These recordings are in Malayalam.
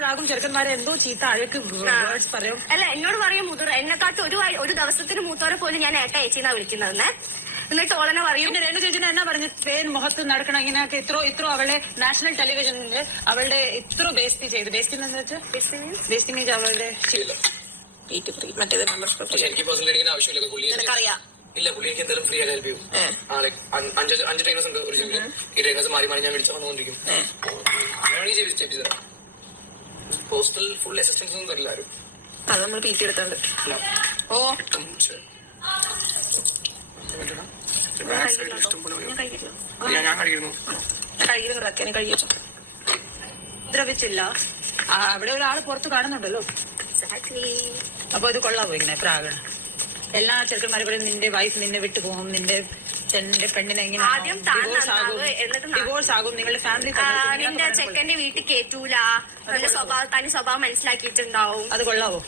പ്രാഗും ചെറുക്കന്മാരെ എന്തോ ചീത്ത അഴക്ക് വേർഡ്സ് പറയും. അല്ല എന്നോട് പറയും എന്നെക്കാട്ട് ഒരു ദിവസത്തിന് മൂത്തോരെ പോലും ഞാൻ ഏട്ട ഏച്ചിന്നാ വിളിക്കുന്നതെന്ന്. എന്നിട്ട് ഓളനെ പറയും രേണു ചേച്ചിനെ എന്നാ പറഞ്ഞു തേൻ മുഖത്ത് നടക്കണം ഇങ്ങനെയൊക്കെ ഇത്ര അവളെ നാഷണൽ ടെലിവിഷനിൽ അവളുടെ ഇത്ര ബേസ്തി ചെയ്തു. ബേസ്തി എന്ന് വെച്ചാൽ ബേസ്തി മീൻസ് അവളുടെ മറ്റേത് എനിക്കറിയാം. ഇല്ല പുള്ളി എനിക്ക് എന്തായാലും ഫ്രീ ആയിട്ട് ഹെൽപ്പ് ചെയ്യും. 5 ട്രെയിനേഴ്സ് ഉണ്ട് ഒരു ജിമ്മില്. ഈ ട്രെയിനേഴ്സ് മാറി ഞാൻ വിളിച്ചു വന്നുകൊണ്ടിരിക്കും. ഹോസ്റ്റൽ ഫുൾ അസിസ്റ്റൻസ് ഒന്നും തരില്ല ആരും. അത് നമ്മൾ പി ടി എടുത്തോണ്ട്. ഓ ഞാൻ കഴിക്കുന്നു ദ്രവിച്ചില്ല. അവിടെ ഒരാള് പുറത്ത് കാണുന്നുണ്ടല്ലോ. അപ്പൊ ഇത് കൊള്ളാവോ ഇങ്ങനെ പ്രാഗണ്? എല്ലാ ചെറുക്കന്മാരും പറയും നിന്റെ വൈഫ് നിന്നെ വിട്ടു പോകും, നിന്റെ പെണ്ണിനെ എങ്ങനെ ഡിവോഴ്സ് ആകും, നിങ്ങളുടെ ഫാമിലി നിന്റെ ചെക്കന്റെ വീട്ടിൽ കേറ്റൂല, തനി സ്വഭാവം മനസ്സിലാക്കിയിട്ടുണ്ടാവും. അത് കൊള്ളാവോ?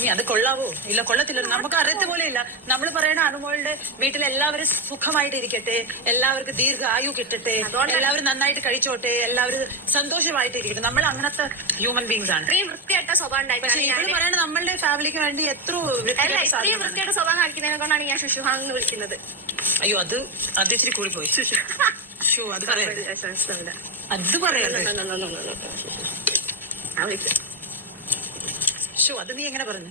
നീ അത് കൊള്ളാവോ? ഇല്ല കൊള്ളത്തില്ല. നമുക്ക് അറിയത്ത പോലെ ഇല്ല. നമ്മൾ പറയണ അനുമോളുടെ വീട്ടിൽ എല്ലാവരും സുഖമായിട്ട് ഇരിക്കട്ടെ, എല്ലാവർക്കും ദീർഘായു കിട്ടട്ടെ, എല്ലാവരും നന്നായിട്ട് കഴിച്ചോട്ടെ, എല്ലാവരും സന്തോഷമായിട്ട് ഇരിക്കട്ടെ. നമ്മൾ അങ്ങനത്തെ ഹ്യൂമൻ ബീങ്സ് ആണ്. വൃത്തിയായിട്ട സ്വഭാവം. പക്ഷെ ഇവര് പറയണ നമ്മളുടെ ഫാമിലിക്ക് വേണ്ടി എത്ര വൃത്തിയായിട്ട സ്വഭാവം കാണിക്കുന്നതിനെ കൊണ്ടാണ് ഞാൻ ശുശുഹാങ് എന്ന് വിളിക്കുന്നത്. അയ്യോ അത് ഇച്ചിരി കൂടി പോയി. അത് പറയാം. അത് നീ എങ്ങനെ പറഞ്ഞു?